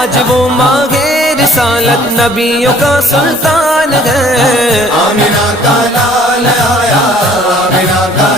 आज वो माहे रिसालत नबियों का सुल्तान है। आमिना का लाल आया, आमिना का